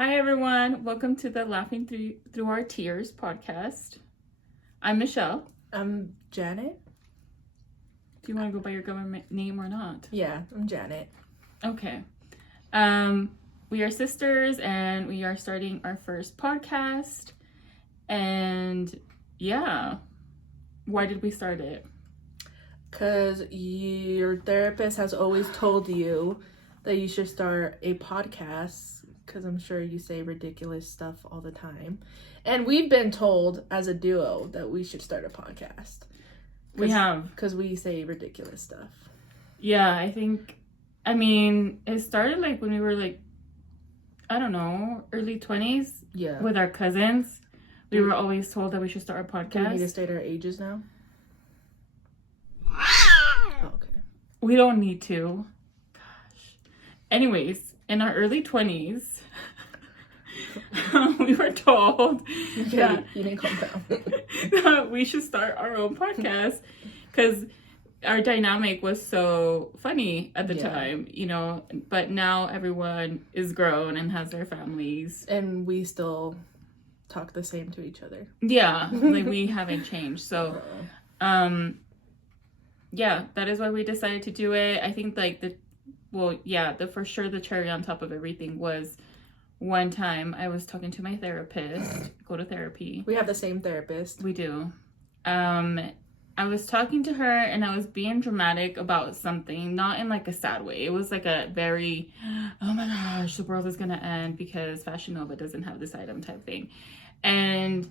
Hi everyone, welcome to the Laughing Through Our Tears podcast. I'm Michelle. I'm Janet. Do you want to go by your government name or not? Yeah, I'm Janet. Okay. We are sisters and we are starting our first podcast. And yeah, why did we start it? Because your therapist has always told you that you should start a podcast. Because I'm sure you say ridiculous stuff all the time. And we've been told as a duo that we should start a podcast. We have. Because we say ridiculous stuff. Yeah, it started like when we were like, I don't know, early 20s. Yeah. With our cousins. We were always told that we should start a podcast. Do we need to state our ages now? Okay. We don't need to. Gosh. Anyways, in our early 20s, we were told that, you didn't calm down. that we should start our own podcast because our dynamic was so funny at the time, but now everyone is grown and has their families. And we still talk the same to each other. Yeah, like we haven't changed. So, yeah, that is why we decided to do it. I think the for sure the cherry on top of everything was one time I was talking to my therapist, go to therapy. We have the same therapist. We do. I was talking to her and I was being dramatic about something, not in like a sad way. It was like a very, oh my gosh, the world is going to end because Fashion Nova doesn't have this item type thing. And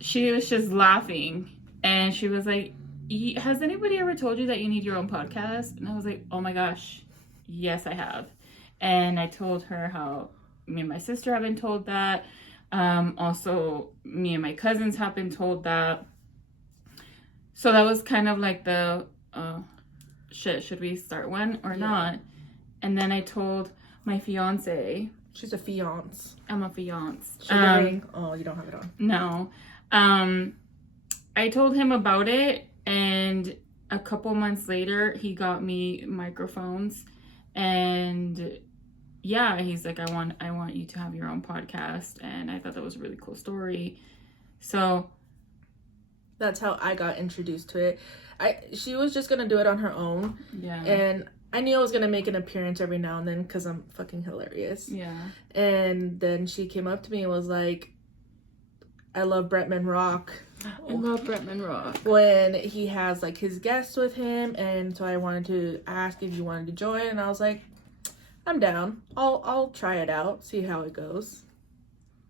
she was just laughing and she was like, has anybody ever told you that you need your own podcast? And I was like, oh my gosh, yes, I have. And I told her how me and my sister have been told that. Also, me and my cousins have been told that. So that was kind of like the, should we start one or not? And then I told my fiance. She's a fiance. I'm a fiance. Oh, you don't have it on. No. I told him about it, and a couple months later, he got me microphones, and yeah, he's like, I want you to have your own podcast, and I thought that was a really cool story. So that's how I got introduced to it. She was just gonna do it on her own. Yeah. And I knew I was gonna make an appearance every now and then because I'm fucking hilarious. Yeah. And then she came up to me and was like, I love Bretman Rock. I love Bretman Rock. When he has like his guests with him, and so I wanted to ask if you wanted to join, and I was like, I'm down. I'll try it out, see how it goes.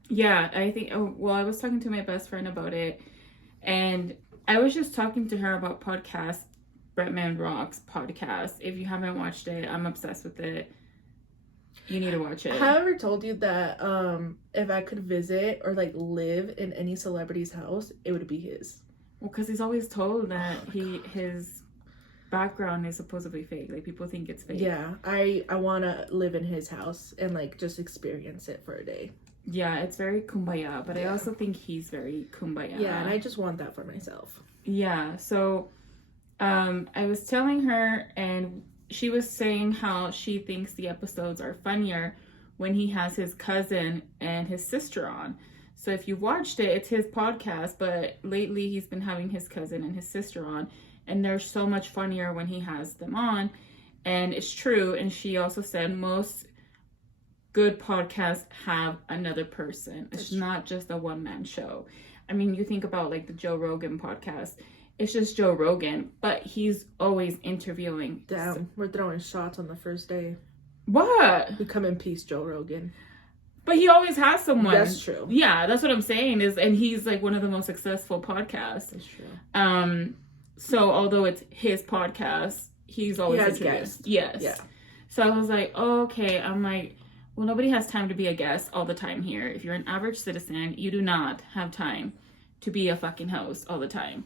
Yeah, I think. Well, I was talking to my best friend about it, and I was just talking to her about podcast, Bretman Rock's podcast. If you haven't watched it, I'm obsessed with it. You need to watch it. Have I ever told you that if I could visit or like live in any celebrity's house, it would be his? Well, because he's always told that his background is supposedly fake. Like people think it's fake. Yeah, I want to live in his house and like just experience it for a day. Yeah, it's very kumbaya, but I also think he's very kumbaya. Yeah, and I just want that for myself. Yeah, so I was telling her, and she was saying how she thinks the episodes are funnier when he has his cousin and his sister on. So if you've watched it, it's his podcast, but lately he's been having his cousin and his sister on, and they're so much funnier when he has them on. And it's true. And she also said most good podcasts have another person. It's not just a one-man show. I mean, you think about like the Joe Rogan podcast. It's just Joe Rogan, but he's always interviewing. Damn, we're throwing shots on the first day. What? We come in peace, Joe Rogan. But he always has someone. That's true. Yeah, that's what I'm saying and he's like one of the most successful podcasts. That's true. So although it's his podcast, he's always has guests. Yes. Yeah. So I was like, oh, okay. I'm like, well, nobody has time to be a guest all the time here. If you're an average citizen, you do not have time to be a fucking host all the time.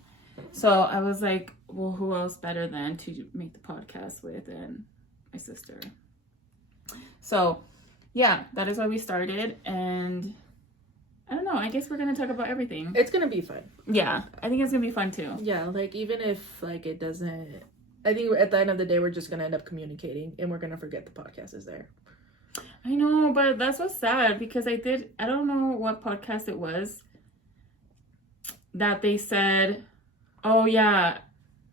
So I was like, well, who else better than to make the podcast with than my sister? So, yeah, that is why we started. And I don't know. I guess we're going to talk about everything. It's going to be fun. Yeah, I think it's going to be fun too. Yeah, like even if like it doesn't... I think at the end of the day, we're just going to end up communicating and we're going to forget the podcast is there. I know, but that's so sad because I don't know what podcast it was that they said, oh yeah,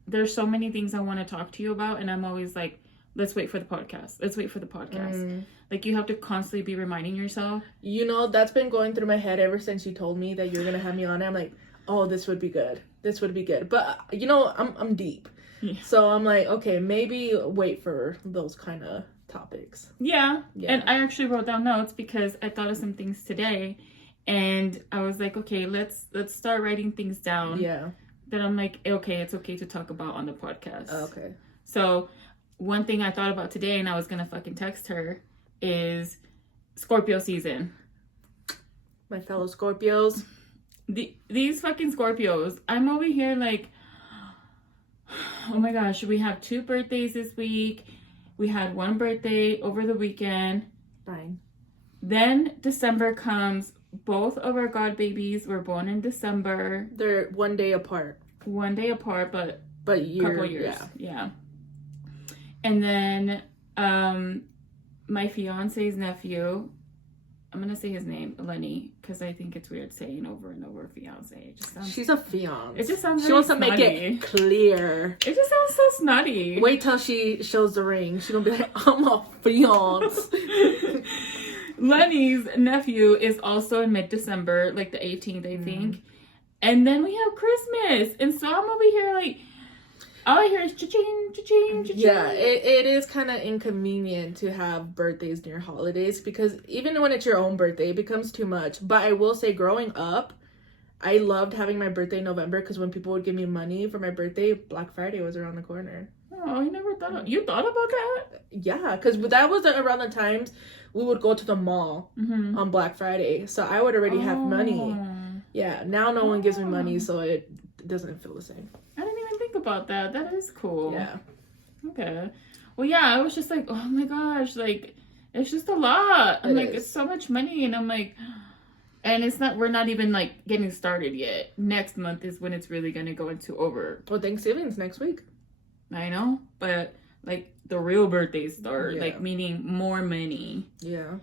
there's so many things I want to talk to you about. And I'm always like, let's wait for the podcast. Let's wait for the podcast. Like, you have to constantly be reminding yourself. You know, that's been going through my head ever since you told me that you're going to have me on. I'm like, oh, this would be good. This would be good. But, you know, I'm deep. Yeah. So I'm like, okay, maybe wait for those kind of topics. Yeah. And I actually wrote down notes because I thought of some things today. And I was like, okay, let's start writing things down. Yeah. Then I'm like, okay, it's okay to talk about on the podcast. Okay. So one thing I thought about today, and I was going to fucking text her, is Scorpio season. My fellow Scorpios. These fucking Scorpios. I'm over here like, oh my gosh, we have 2 birthdays this week. We had 1 birthday over the weekend. Fine. Then December comes. Both of our god babies were born in December. They're 1 day apart. 1 day apart, but couple years. Yeah. And then my fiance's nephew, I'm gonna say his name, Lenny, because I think it's weird saying over and over fiance. It just sounds. She's a fiance. It just sounds. She wants to make it clear. It just sounds so snotty. Wait till she shows the ring. She's gonna be like, "I'm a fiance." Lenny's nephew is also in mid-December, like the 18th, I think. And then we have Christmas. And so I'm over here like, all I hear is cha-ching, cha-ching, cha-ching. Yeah, it is kind of inconvenient to have birthdays near holidays because even when it's your own birthday, it becomes too much. But I will say, growing up, I loved having my birthday in November because when people would give me money for my birthday, Black Friday was around the corner. Oh, I never thought you thought about that? Yeah, because that was around the times we would go to the mall on Black Friday. So I would already have money. Yeah, now no one gives me money, so it doesn't feel the same. I didn't even think about that. That is cool. Yeah. Okay. Well, yeah, I was just like, oh my gosh, like, it's just a lot. I'm like, it's so much money. And I'm like, and we're not even like getting started yet. Next month is when it's really going to go into over. Well, Thanksgiving's next week. I know, but like the real birthdays start, like meaning more money. Yeah.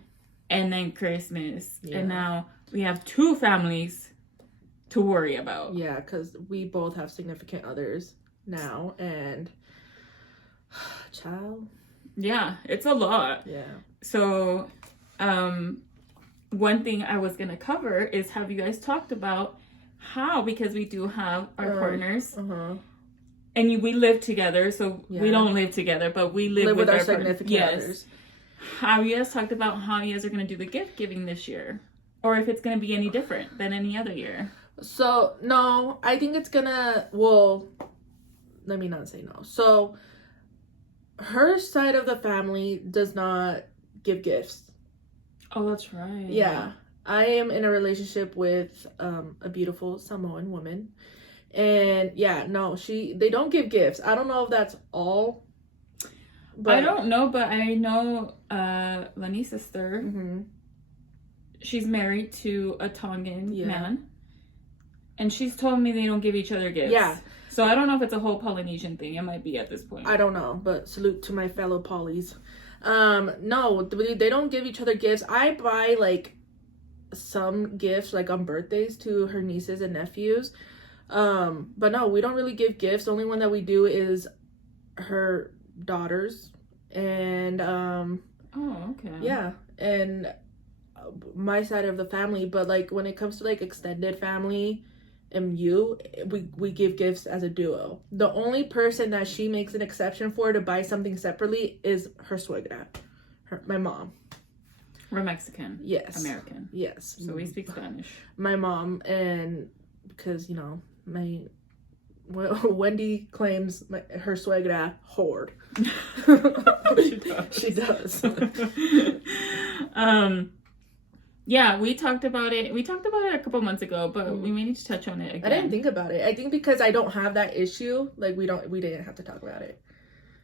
And then Christmas. Yeah. And now we have 2 families to worry about. Yeah, because we both have significant others now, and child. Yeah, it's a lot. Yeah. So, one thing I was gonna cover is, have you guys talked about how, because we do have our partners, and we live together, so we don't live together, but we live with our significant others. Have you guys talked about how you guys are gonna do the gift giving this year, or if it's gonna be any different than any other year? So no, I think it's gonna. Well, let me not say no. So her side of the family does not give gifts. Oh, that's right. Yeah. I am in a relationship with a beautiful Samoan woman. And yeah, no, they don't give gifts. I don't know if that's all. But I don't know, but I know Lenny's sister. She's married to a Tongan man. And she's told me they don't give each other gifts. Yeah. So I don't know if it's a whole Polynesian thing. It might be at this point. I don't know, but salute to my fellow Polys. No, they don't give each other gifts. I buy like some gifts like on birthdays to her nieces and nephews. But no, we don't really give gifts. The only one that we do is her daughters. And oh, okay. Yeah, and my side of the family, but like when it comes to like extended family and we give gifts as a duo. The only person that she makes an exception for to buy something separately is her suegra, my mom. We're Mexican. Yes. American. Yes. So we speak Spanish. My mom, and because, you know, Wendy claims her suegra hoard. She does. Yeah, we talked about it. We talked about it a couple months ago, but we may need to touch on it again. I didn't think about it. I think because I don't have that issue, like we didn't have to talk about it.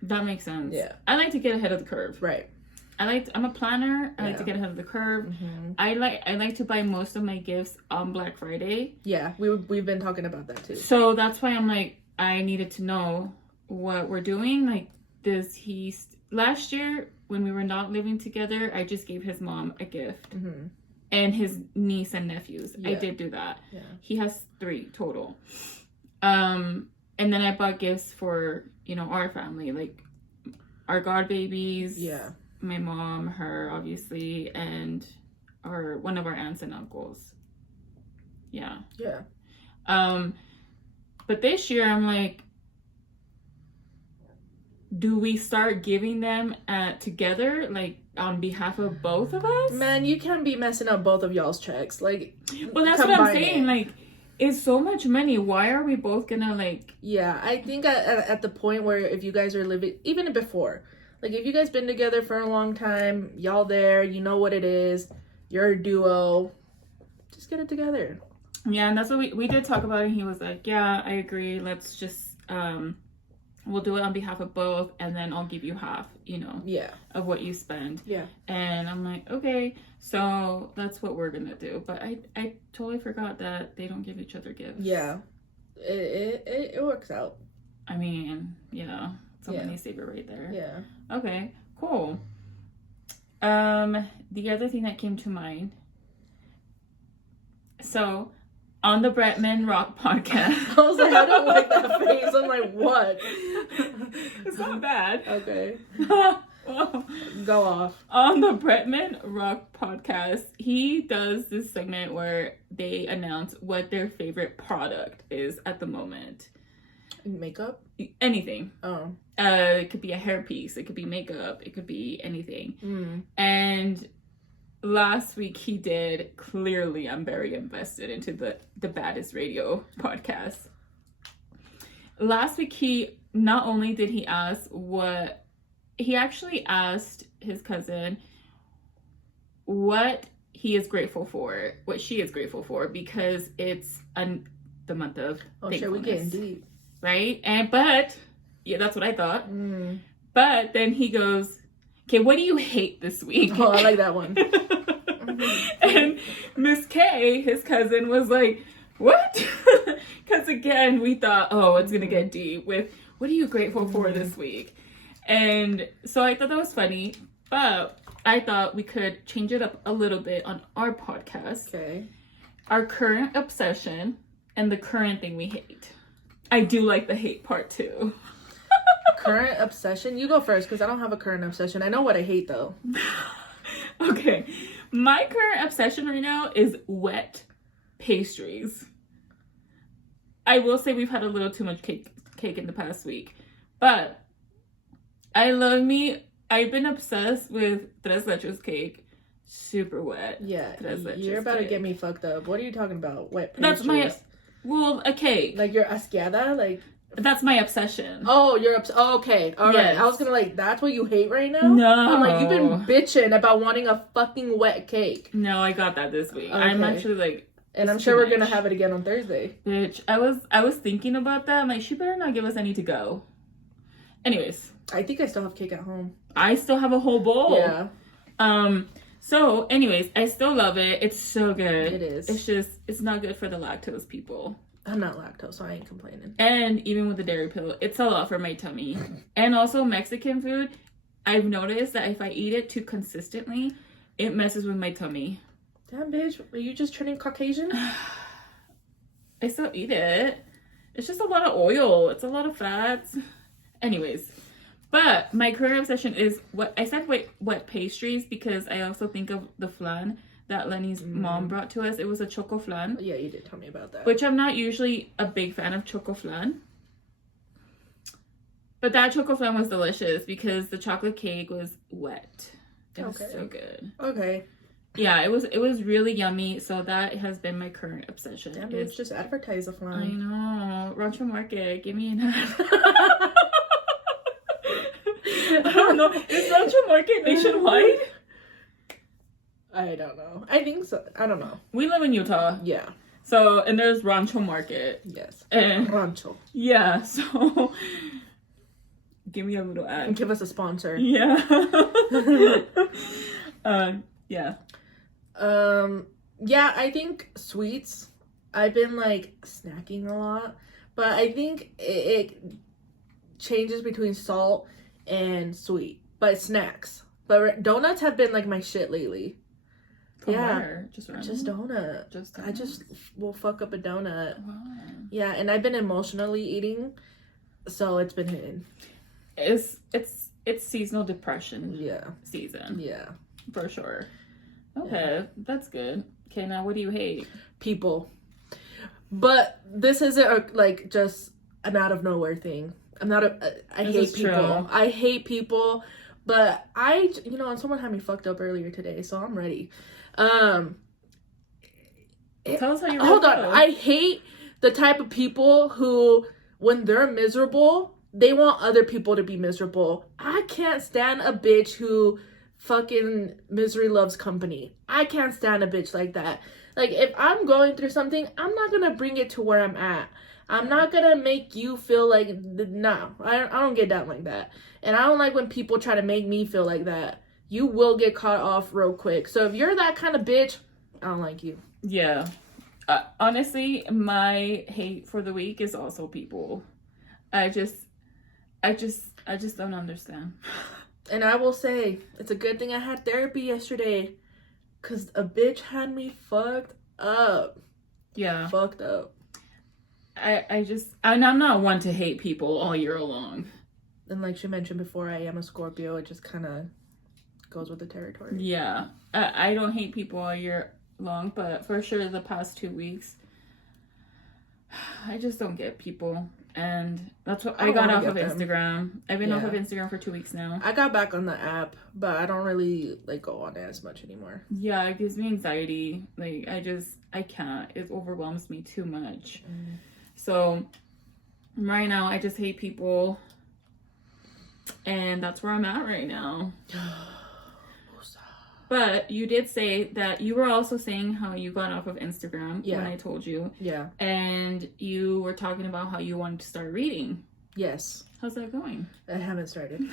That makes sense. Yeah. I like to get ahead of the curve. Right. I'm a planner. I like to get ahead of the curve. I like to buy most of my gifts on Black Friday. Yeah, we've been talking about that too. So that's why I'm like, I needed to know what we're doing. Like, last year when we were not living together, I just gave his mom a gift. Mm-hmm. And his niece and nephews. Yeah. I did do that. Yeah. He has 3 total. And then I bought gifts for, you know, our family, like our god babies. Yeah. My mom, her, obviously, and one of our aunts and uncles. Yeah. Yeah. But this year I'm like, do we start giving them together, like on behalf of both of us? Man, you can't be messing up both of y'all's checks. Like, well, that's what I'm saying. Like, it's so much money. Why are we both gonna like? Yeah, I think at the point where if you guys are living, even before, like if you guys been together for a long time, y'all there, you know what it is, you're a duo, just get it together. Yeah, and that's what we did talk about it. And he was like, yeah, I agree. Let's just we'll do it on behalf of both, and then I'll give you half, you know, of what you spend. Yeah. And I'm like, okay, so that's what we're gonna do. But I totally forgot that they don't give each other gifts. Yeah, it works out. I mean, yeah, it's a money saver right there. Yeah. Okay, cool. The other thing that came to mind. So, on the Bretman Rock podcast. I was like, I don't like that face. I'm like, what? It's not bad. Okay. Well, go off. On the Bretman Rock podcast, he does this segment where they announce what their favorite product is at the moment. Makeup? Anything. Oh. It could be a hairpiece. It could be makeup. It could be anything. And last week he did Clearly I'm Very Invested into the Baddest Radio podcast. Last week he not only did he ask he actually asked his cousin what he is grateful for, what she is grateful for, because it's the month of shit, we getting deep, right? But yeah, that's what I thought. But then he goes, okay, what do you hate this week? Oh, I like that one. And Miss K, his cousin, was like, what? Because again, we thought, oh, it's gonna get deep with what are you grateful for this week? And so I thought that was funny, but I thought we could change it up a little bit on our podcast. Okay. Our current obsession and the current thing we hate. I do like the hate part too. Current obsession? You go first, because I don't have a current obsession. I know what I hate though. Okay. My current obsession right now is wet pastries. I will say we've had a little too much cake in the past week, but I've been obsessed with Tres Leches cake. Super wet. Yeah, Tres Leches you're about cake. to get me fucked up. What are you talking about? Wet That's pastries? a cake. Like you're asqueada? Like... That's my obsession. Oh, you're okay. All right. I was gonna that's what you hate right now? No. I'm like, you've been bitching about wanting a fucking wet cake. No, I got that this week. Okay. I'm actually like... And I'm sure we're gonna have it again on Thursday. Bitch, I was thinking about that. I'm like, she better not give us any to go. Anyways. I think I still have cake at home. I still have a whole bowl. Yeah. So anyways, I still love it. It's so good. It is. It's just, it's not good for the lactose people. I'm not lactose, so I ain't complaining. And even with the dairy pill, it's a lot for my tummy. And also Mexican food, I've noticed that if I eat it too consistently, it messes with my tummy. Damn, bitch. Are you just turning Caucasian? I still eat it. It's just a lot of oil. It's a lot of fats. Anyways. But my current obsession is wet pastries, because I also think of the flan that Lenny's mom brought to us. It was a choco flan. Yeah, you did tell me about that. Which I'm not usually a big fan of choco flan. But that choco flan was delicious because the chocolate cake was wet. It was so good. Okay. Yeah, it was really yummy. So that has been my current obsession. Damn, it's just advertise the flan. I know. Rancho Market, give me an ad. I don't know. Is Rancho Market nationwide? I don't know. I think so. I don't know. We live in Utah. Yeah. So, and there's Rancho Market. Yes. And Rancho. Yeah, so give me a little ad. And give us a sponsor. Yeah. Yeah. Yeah, I think sweets. I've been like snacking a lot, but I think it changes between salt and sweet. But snacks. But donuts have been like my shit lately. From Yeah. where? Just random? Just donut. Just I just will fuck up a donut. Wow. Yeah, and I've been emotionally eating, so it's been hitting. It's seasonal depression. Yeah. Season. Yeah. For sure. Okay, that's good. Okay, now what do you hate? People. But this isn't like just an out of nowhere thing. I hate people. True. I hate people, but and someone had me fucked up earlier today, so I'm ready. Tell us how you Hold on. I hate the type of people who, when they're miserable, they want other people to be miserable. I can't stand a bitch who fucking misery loves company. I can't stand a bitch like that. Like, if I'm going through something, I'm not gonna bring it to where I'm at. I'm not gonna make you feel like, no, I don't get down like that. And I don't like when people try to make me feel like that. You will get caught off real quick. So if you're that kind of bitch, I don't like you. Yeah. Honestly, my hate for the week is also people. I just don't understand. And I will say, it's a good thing I had therapy yesterday, because a bitch had me fucked up. Yeah. Fucked up. I'm not one to hate people all year long. And like she mentioned before, I am a Scorpio. It just kind of goes with the territory. Yeah. I don't hate people all year long, but for sure the past 2 weeks, I just don't get people. And that's what I got off of Instagram. I've been off of Instagram for 2 weeks now. I got back on the app, but I don't really like go on it as much anymore. Yeah, it gives me anxiety. Like, I can't. It overwhelms me too much. So right now I just hate people. And that's where I'm at right now. But you did say that you were also saying how you got off of Instagram when I told you. Yeah. And you were talking about how you wanted to start reading. Yes. How's that going? I haven't started.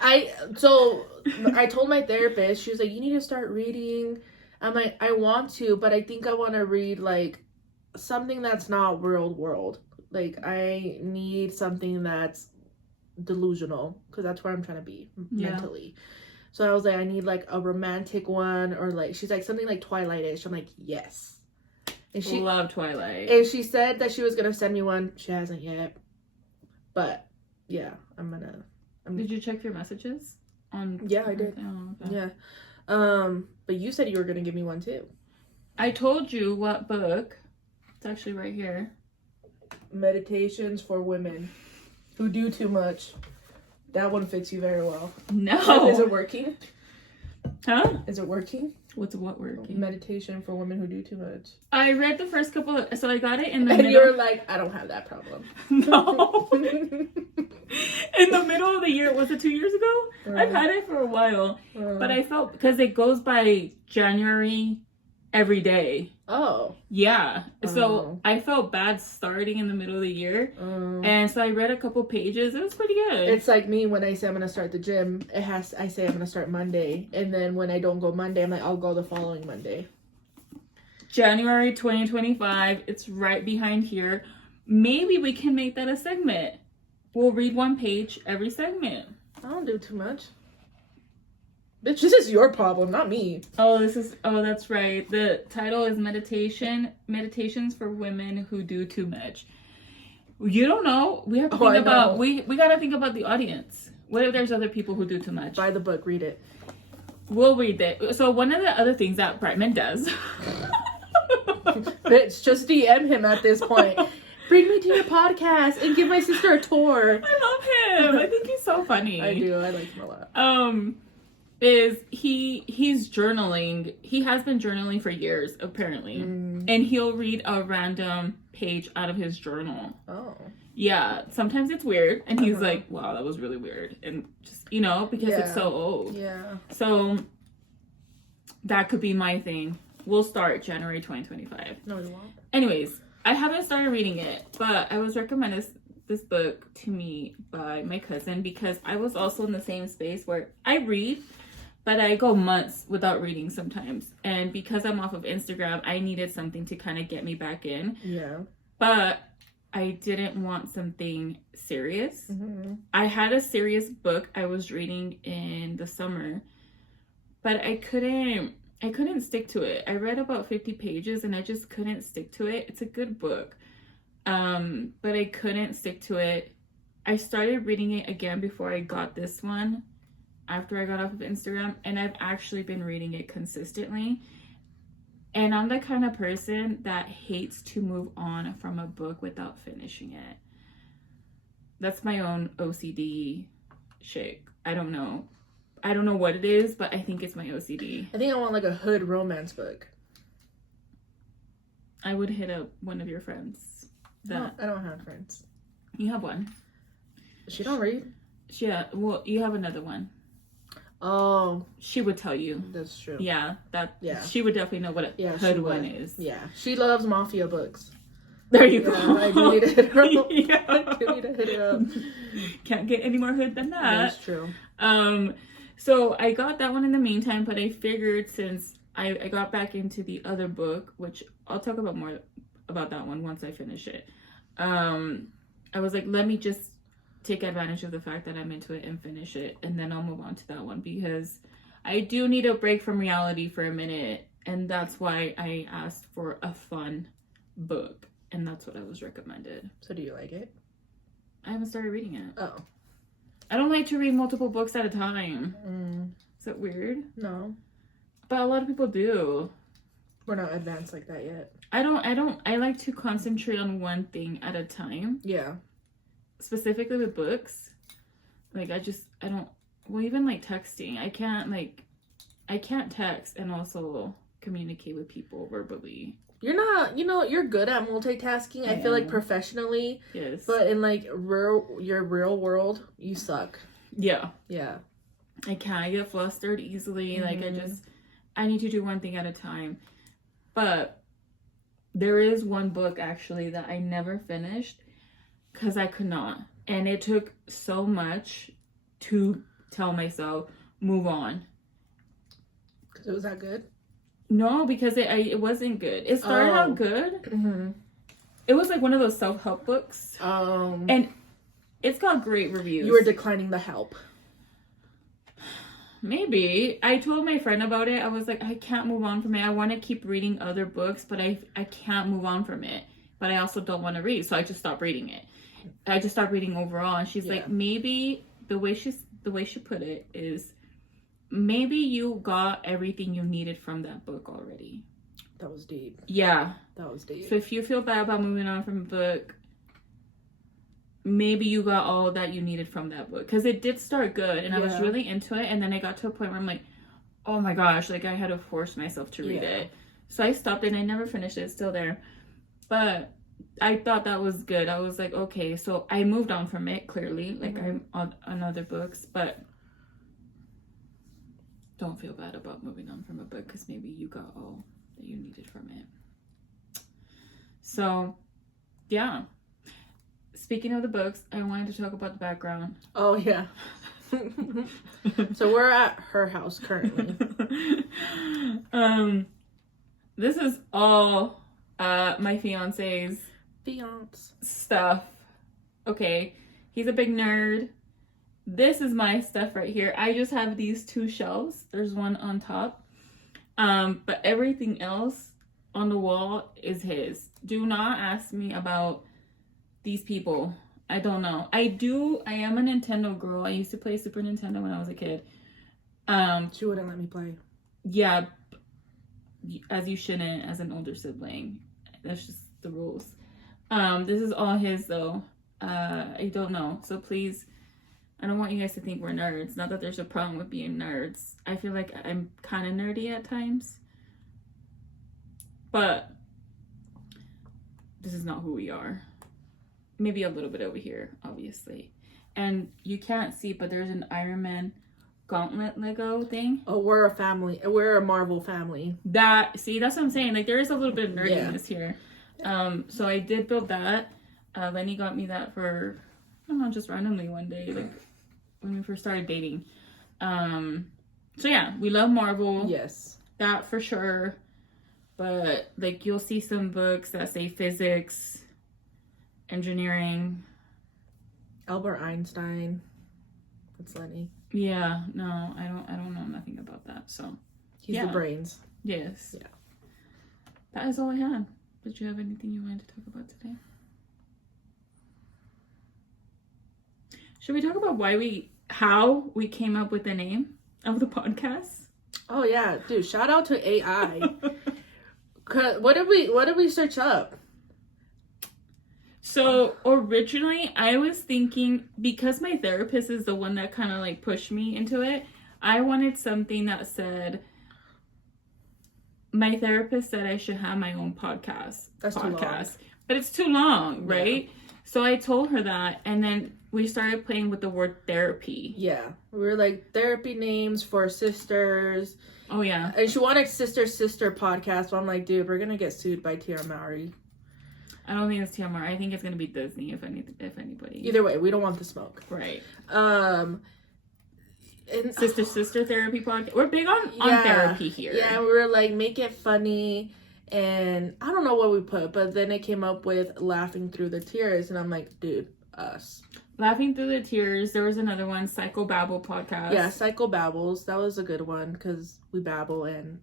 I told my therapist, she was like, you need to start reading. I'm like, I want to, but I think I want to read like something that's not real world. Like, I need something that's delusional, because that's where I'm trying to be mentally. So I was like, I need like a romantic one, or like, she's like, something like Twilight-ish. I'm like, yes. And she love Twilight. And she said that she was gonna send me one. She hasn't yet. But yeah, Did you check your messages? Yeah, I did. Oh, okay. Yeah. But you said you were gonna give me one too. I told you what book. It's actually right here. Meditations for Women Who Do Too Much. That one fits you very well. No. Is it working? Huh? Is it working? What working? Meditation for Women Who Do Too Much. I read the first couple so I got it in the middle. middle. And you're like, I don't have that problem. No. In the middle of the year, was it 2 years ago? I've had it for a while. But I felt, because it goes by January every day. Oh. Yeah. So I felt bad starting in the middle of the year. And so I read a couple pages. It was pretty good. It's like me when I say I'm going to start the gym. I say I'm going to start Monday. And then when I don't go Monday, I'm like, I'll go the following Monday. January 2025. It's right behind here. Maybe we can make that a segment. We'll read one page every segment. I don't do too much. Bitch, this is your problem, not me. Oh, that's right. The title is Meditations for Women Who Do Too Much. You don't know. We have to think about, we gotta think about the audience. What if there's other people who do too much? Buy the book, read it. We'll read it. So one of the other things that Brightman does. Bitch, just DM him at this point. Bring me to your podcast and give my sister a tour. I love him. I think he's so funny. I do. I like him a lot. Is he's journaling. He has been journaling for years, apparently. And he'll read a random page out of his journal. Oh. Yeah. Sometimes it's weird. And he's like, wow, that was really weird. And just, because it's so old. Yeah. So that could be my thing. We'll start January 2025. No, we won't. Anyways, I haven't started reading it, but I was recommended this book to me by my cousin, because I was also in the same space where I read, but I go months without reading sometimes. And because I'm off of Instagram, I needed something to kind of get me back in. Yeah. But I didn't want something serious. Mm-hmm. I had a serious book I was reading in the summer, but I couldn't stick to it. I read about 50 pages and I just couldn't stick to it. It's a good book. But I couldn't stick to it. I started reading it again before I got this one, after I got off of Instagram, and I've actually been reading it consistently. And I'm the kind of person that hates to move on from a book without finishing it. That's my own OCD shit. I don't know what it is, but I think it's my OCD. I think I want like a hood romance book. I would hit up one of your friends. No, I don't have friends. You have one. She don't read? Yeah, well, you have another one. Oh. She would tell you. That's true. Yeah, yeah. She would definitely know what a hood one is. Yeah. She loves mafia books. There you go. I do need to hit her up. Yeah. I do need to hit her up. Can't get any more hood than that. That's true. So I got that one in the meantime, but I figured since I got back into the other book, which I'll talk about more about that one once I finish it. I was like, let me just take advantage of the fact that I'm into it and finish it, and then I'll move on to that one, because I do need a break from reality for a minute, and that's why I asked for a fun book, and that's what I was recommended. So do you like it? I haven't started reading it. Oh. I don't like to read multiple books at a time. Is that weird? No. But a lot of people do. We're not advanced like that yet. I like to concentrate on one thing at a time. Yeah. Specifically with books. Like, well, even like texting. I can't text and also communicate with people verbally. You're not, you're good at multitasking. I feel like professionally. Yes. But in like your real world, you suck. Yeah. Yeah. I get flustered easily. Mm-hmm. Like I need to do one thing at a time. But there is one book actually that I never finished because I could not. And it took so much to tell myself, move on. Because it was that good? No, because it wasn't good. It started out good. Mm-hmm. It was like one of those self-help books. And it's got great reviews. You were declining the help. Maybe. I told my friend about it. I was like, I can't move on from it. I want to keep reading other books, but I can't move on from it. But I also don't want to read, so I just stopped reading it. I just stopped reading overall. And she's like, maybe the way she put it is, maybe you got everything you needed from that book already. That was deep. Yeah. That was deep. So if you feel bad about moving on from a book, maybe you got all that you needed from that book. Because it did start good, and I was really into it. And then I got to a point where I'm like, oh my gosh, like I had to force myself to read it. So I stopped it, and I never finished it. It's still there. But I thought that was good. I was like, okay. So I moved on from it, clearly. Like I'm on other books. But don't feel bad about moving on from a book, because maybe you got all that you needed from it. So, yeah. Speaking of the books, I wanted to talk about the background. Oh, yeah. So we're at her house currently. This is all my fiance's stuff. Okay. He's a big nerd. This is my stuff right here. I just have these two shelves. There's one on top. But everything else on the wall is his. Do not ask me about these people. I don't know. I am a Nintendo girl. I used to play Super Nintendo when I was a kid. She wouldn't let me play. Yeah. As you shouldn't as an older sibling. That's just the rules. This is all his though. I don't know. So please, I don't want you guys to think we're nerds. Not that there's a problem with being nerds. I feel like I'm kind of nerdy at times. But this is not who we are. Maybe a little bit over here, obviously. And you can't see, but there's an Iron Man gauntlet Lego thing. Oh, we're a family. We're a Marvel family. That's what I'm saying. Like, there is a little bit of nerdiness here. So I did build that. Lenny got me that for, I don't know, just randomly one day, like when we first started dating. So yeah, we love Marvel. Yes. That for sure. But like, you'll see some books that say physics, engineering. Albert Einstein. That's Lenny. Yeah, no, I don't know nothing about that. So He's the brains. Yes. Yeah. That is all I had. Did you have anything you wanted to talk about today? Should we talk about how we came up with the name of the podcast? Oh yeah, dude! Shout out to AI. What did we search up? So originally I was thinking, because my therapist is the one that kind of like pushed me into it, I wanted something that said, my therapist said I should have my own podcast. That's too long. But it's too long, right? Yeah. So I told her that, and then we started playing with the word therapy. Yeah. We were like, therapy names for sisters. Oh, yeah. And she wanted sister podcast, but I'm like, dude, we're going to get sued by Tearz. I don't think it's TMR. I think it's gonna be Disney if anybody. Either way, we don't want the smoke. Right. And sister therapy podcast. We're big on therapy here. Yeah, we were like, make it funny, and I don't know what we put, but then it came up with laughing through the tears, and I'm like, dude, us. Laughing through the tears. There was another one, Psycho Babble podcast. Yeah, Psycho Babbles. That was a good one because we babble and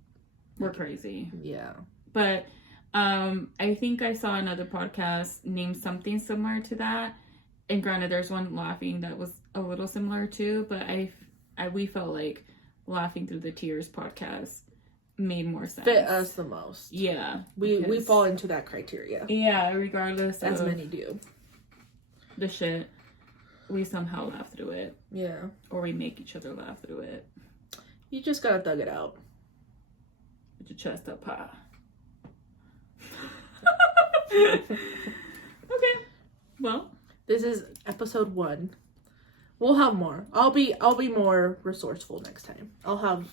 we're crazy. Yeah. But I think I saw another podcast named something similar to that. And granted, there's one laughing that was a little similar too, but we felt like Laughing Through the Tears podcast made more sense. Fit us the most. Yeah. We fall into that criteria. Yeah, regardless as many do. The shit, we somehow laugh through it. Yeah. Or we make each other laugh through it. You just gotta thug it out. With your chest up high. Okay. Well, this is episode 1. We'll have more. I'll be more resourceful next time. I'll have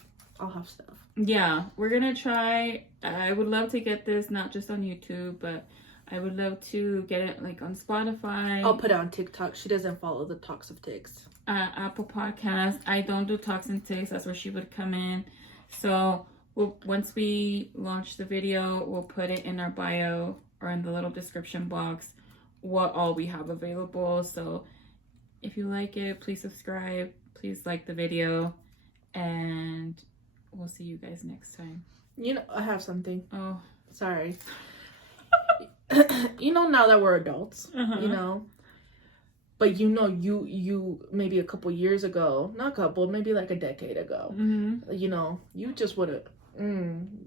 stuff. Yeah, we're gonna try. I would love to get this not just on YouTube, but I would love to get it like on Spotify. I'll put it on TikTok. She doesn't follow the talks of ticks. Apple Podcast. I don't do talks and ticks. That's where she would come in. So once we launch the video, we'll put it in our bio or in the little description box what all we have available. So if you like it, please subscribe. Please like the video. And we'll see you guys next time. You know, I have something. Oh. Sorry. You know, now that we're adults, you know, but you know, you maybe a couple years ago, not a couple, maybe like a decade ago, you know, you just would have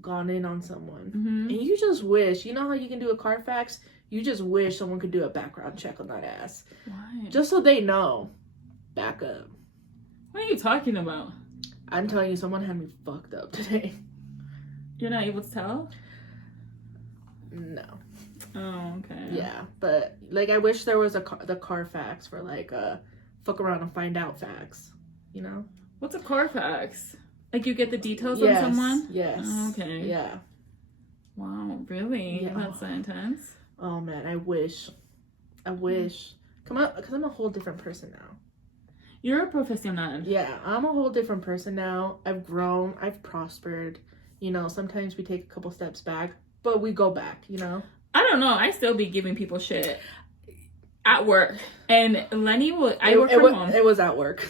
gone in on someone. And you just wish, you know how you can do a Carfax? You just wish someone could do a background check on that ass. Why? Just so they know. Back up. What are you talking about? I'm telling you, someone had me fucked up today. You're not able to tell? No. Oh, okay. Yeah, but like I wish there was the Carfax for like fuck around and find out facts, you know? What's a Carfax? Like you get the details on someone? Yes. Oh, okay. Yeah. Wow, really? Yeah. That's so intense. Oh man, I wish. Come on, because I'm a whole different person now. You're a professional. Yeah, I'm a whole different person now. I've grown. I've prospered. You know, sometimes we take a couple steps back, but we go back, you know? I don't know. I still be giving people shit at work. And Lenny I work from home. It was at work.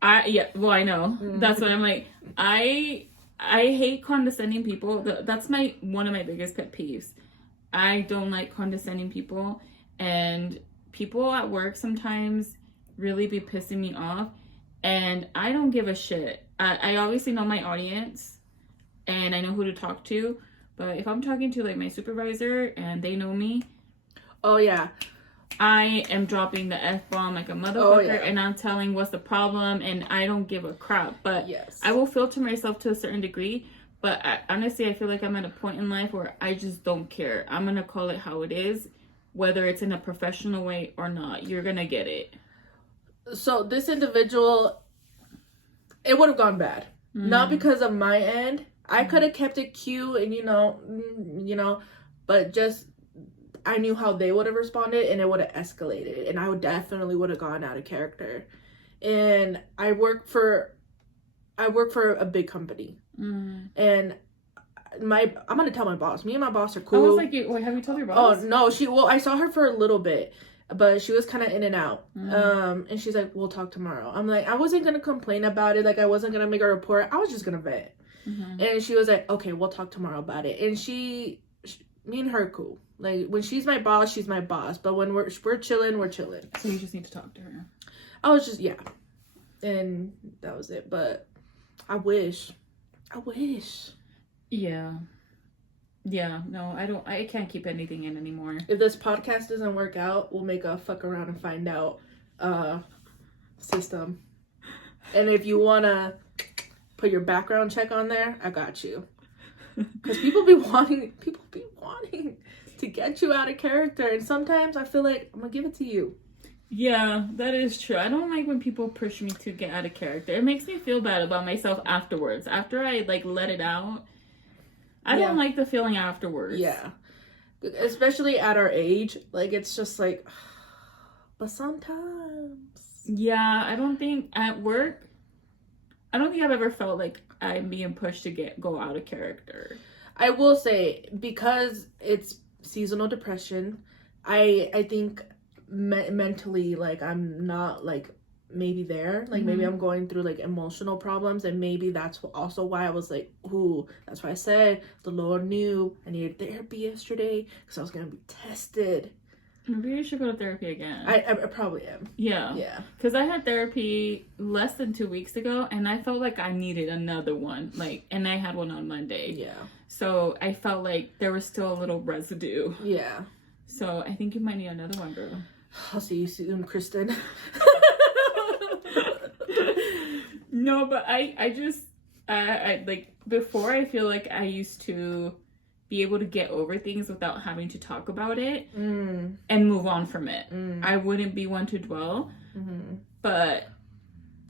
Well, I know. That's what I'm like. I hate condescending people. That's one of my biggest pet peeves. I don't like condescending people, and people at work sometimes really be pissing me off, and I don't give a shit. I obviously know my audience, and I know who to talk to, but if I'm talking to like my supervisor and they know me, oh yeah, I am dropping the F-bomb like a motherfucker, and I'm telling what's the problem, and I don't give a crap. But yes, I will filter myself to a certain degree. But honestly, I feel like I'm at a point in life where I just don't care. I'm going to call it how it is, whether it's in a professional way or not. You're going to get it. So this individual, it would have gone bad. Not because of my end. I could have kept it cute and, you know, but just I knew how they would have responded and it would have escalated. And I would definitely would have gone out of character. And I work for a big company. And I'm gonna tell my boss. Me and my boss are I cool. was like, wait, have you told your boss? Oh no, I saw her for a little bit, but she was kind of in and out. And she's like, we'll talk tomorrow. I'm like, I wasn't gonna complain about it. Like, I wasn't gonna make a report. I was just gonna vent. And she was like, okay, we'll talk tomorrow about it. And me and her are cool. Like, when she's my boss, she's my boss. But when we're chilling, we're chilling. So you just need to talk to her. I was just, yeah. And that was it. But I wish. Yeah. Yeah, no, I can't keep anything in anymore. If this podcast doesn't work out, we'll make a fuck around and find out system. And if you want to put your background check on there, I got you. Because people be wanting to get you out of character. And sometimes I feel like I'm going to give it to you. Yeah, that is true. I don't like when people push me to get out of character. It makes me feel bad about myself afterwards. After I, like, let it out, I don't like the feeling afterwards. Yeah. Especially at our age. Like, it's just like, but sometimes. Yeah, I don't think at work, I don't think I've ever felt like I'm being pushed to go out of character. I will say, because it's seasonal depression, I think mentally, like, I'm not, like, maybe there. Like, maybe I'm going through, like, emotional problems, and maybe that's also why I was like, ooh, that's why I said the Lord knew I needed therapy yesterday, because I was going to be tested. Maybe you should go to therapy again. I probably am. Yeah. Yeah. Because I had therapy less than 2 weeks ago, and I felt like I needed another one. Like, and I had one on Monday. Yeah. So I felt like there was still a little residue. Yeah. So I think you might need another one, girl. I'll see you soon, Kristen. No, but I just, like, before I feel like I used to be able to get over things without having to talk about it and move on from it. I wouldn't be one to dwell. But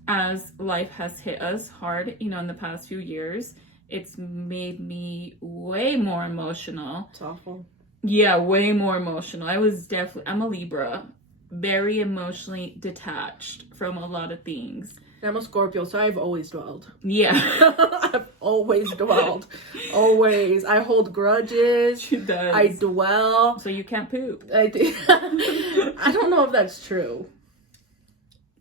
as life has hit us hard, you know, in the past few years, it's made me way more emotional. It's awful. Yeah, way more emotional. I'm a Libra, very emotionally detached from a lot of things. And I'm a Scorpio, so I've always dwelled. Yeah. I've always dwelled. Always. I hold grudges. She does. I dwell. So you can't poop. I don't know if that's true.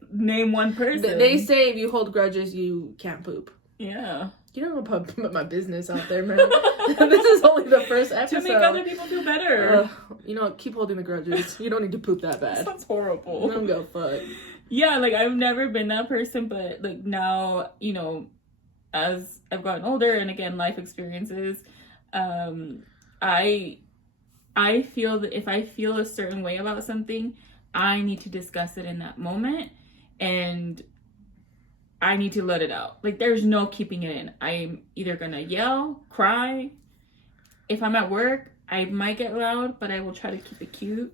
Name one person. They say if you hold grudges, you can't poop. Yeah. You don't know put my business out there, man. This is only the first episode. To make other people feel better. You know, keep holding the grudges. You don't need to poop that bad. Sounds horrible. Don't go fuck. Yeah, like, I've never been that person, but, like, now, you know, as I've gotten older and, again, life experiences, I feel that if I feel a certain way about something, I need to discuss it in that moment, and I need to let it out. Like, there's no keeping it in. I'm either gonna yell, cry. If I'm at work, I might get loud, but I will try to keep it cute.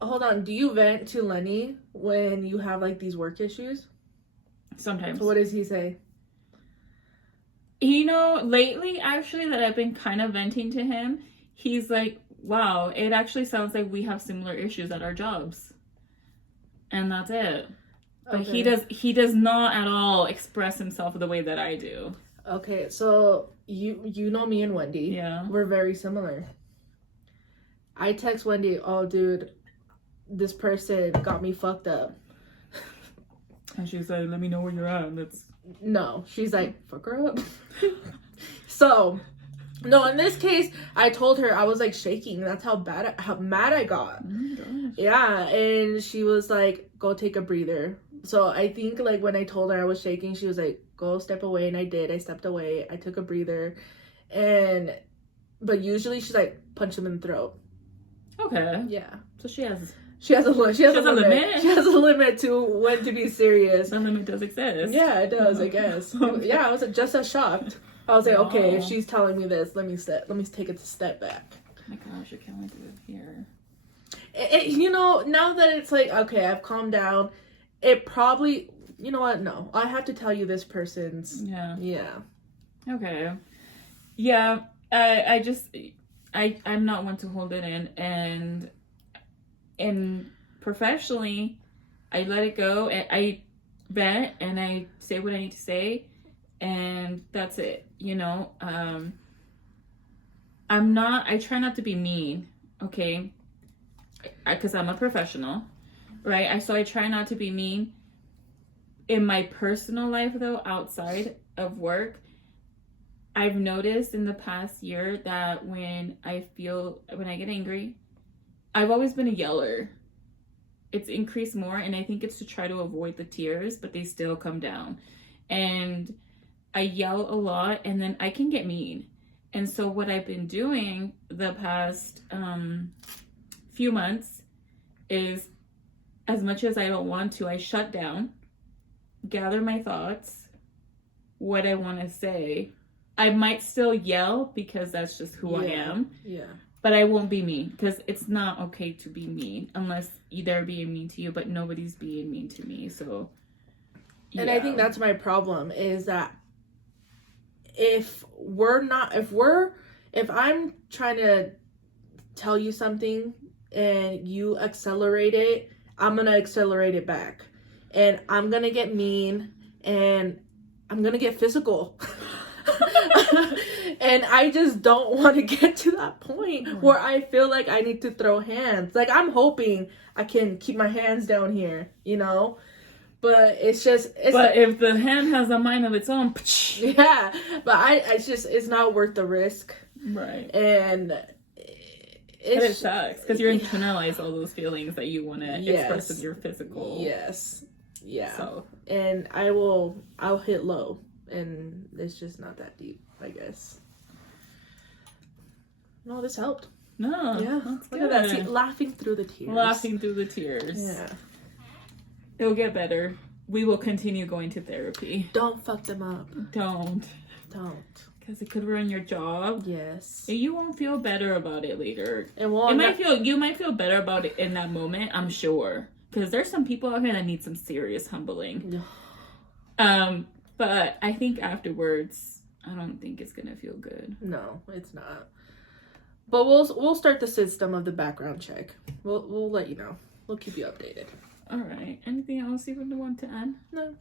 Hold on. Do you vent to Lenny when you have, like, these work issues? Sometimes. So what does he say? You know, lately, actually, that I've been kind of venting to him, he's like, wow, it actually sounds like we have similar issues at our jobs. And that's it. But Okay. he does not at all express himself the way that I do. Okay, so you know me and Wendy. Yeah. We're very similar. I text Wendy, oh, dude, this person got me fucked up. And she's like, let me know where you're at. No, she's like, fuck her up. So, no, in this case, I told her I was, like, shaking. That's how mad I got. Oh my gosh. Yeah, and she was like, go take a breather. So I think, like, when I told her I was shaking, she was like, go step away, and I did. I stepped away. I took a breather, but usually she's like, punch him in the throat. Okay. Yeah. So she has a limit. She has a limit? She has a limit to when to be serious. the limit does exist. Yeah, it does, I guess. Okay. Yeah, I was just as shocked. I was like, okay, if Wow. she's telling me this, let me take it a step back. Oh my gosh, I can't wait to live here. You know, now that it's like, okay, I've calmed down, it probably, you know what, no, I have to tell you this person's. Yeah. Okay. Yeah, I'm not one to hold it in, and professionally, I let it go, and I vent, and I say what I need to say, and that's it, you know. I try not to be mean, okay? Because I'm a professional, right? So I try not to be mean. In my personal life, though, outside of work, I've noticed in the past year that when I get angry, I've always been a yeller. It's increased more, and I think it's to try to avoid the tears, but they still come down. And I yell a lot, and then I can get mean. And so what I've been doing the past few months is, as much as I don't want to, I shut down, gather my thoughts, what I want to say. I might still yell because that's just who I am. Yeah. But I won't be mean, because it's not okay to be mean unless they're being mean to you, but nobody's being mean to me. So, yeah. And I think that's my problem, is that if I'm trying to tell you something and you accelerate it, I'm going to accelerate it back. And I'm going to get mean and I'm going to get physical. And I just don't want to get to that point where I feel like I need to throw hands. Like, I'm hoping I can keep my hands down here, you know? But it's if the hand has a mind of its own, yeah, but it's not worth the risk. Right. And it sucks because you internalize all those feelings that you want to express with your physical. Yes. Yeah. So. And I'll hit low, and it's just not that deep, I guess. No, this helped. No. Yeah. Look at that. See, laughing through the tears. Laughing through the tears. Yeah. It'll get better. We will continue going to therapy. Don't fuck them up. Don't. Because it could ruin your job. Yes. And you won't feel better about it later. You might feel better about it in that moment, I'm sure. Because there's some people out here that need some serious humbling. But I think afterwards, I don't think it's gonna feel good. No, it's not. But we'll start the system of the background check. We'll let you know. We'll keep you updated. All right. Anything else you would want to add? No.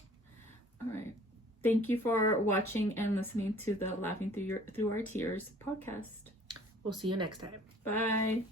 All right. Thank you for watching and listening to the Laughing Through Our Tears podcast. We'll see you next time. Bye.